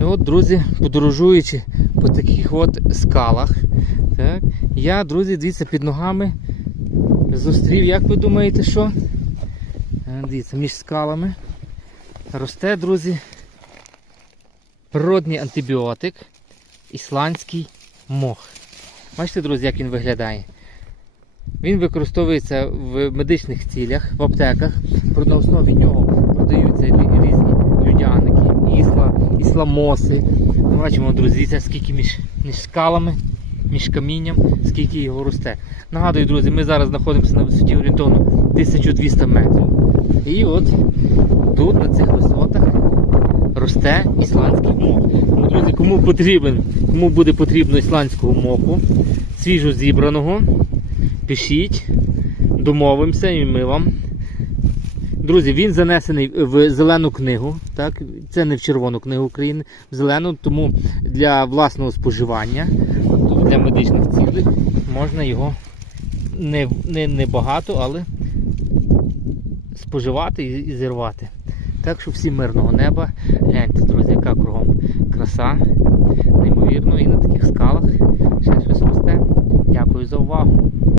І от, друзі, подорожуючи по таких от скалах, так, я, друзі, дивіться, під ногами зустрів, як ви думаєте, що? Е, Дивіться, між скалами росте, друзі, природний антибіотик, ісландський мох. Бачите, друзі, як він виглядає? Він використовується в медичних цілях, в аптеках. Про основі нього продаються різні ісла, ісламоси. Бачимо, друзі, дивіться, скільки між, між скалами, між камінням, скільки його росте. Нагадую, друзі, ми зараз знаходимося на висоті орієнтовно 1200 метрів. І от тут, на цих висотах, росте ісландський мох. Тому, друзі, кому потрібен, кому буде потрібно ісландського моху, свіжо зібраного, пишіть, домовимося і ми вам. Друзі, він занесений в зелену книгу. Так? Це не в червону книгу України, в зелену, тому для власного споживання, тобто для медичних цілей, можна його не, не, не багато, але споживати і, і зірвати. Так що всім мирного неба. Гляньте, друзі, яка кругом краса. Неймовірно, і на таких скалах щось росте. Дякую за увагу.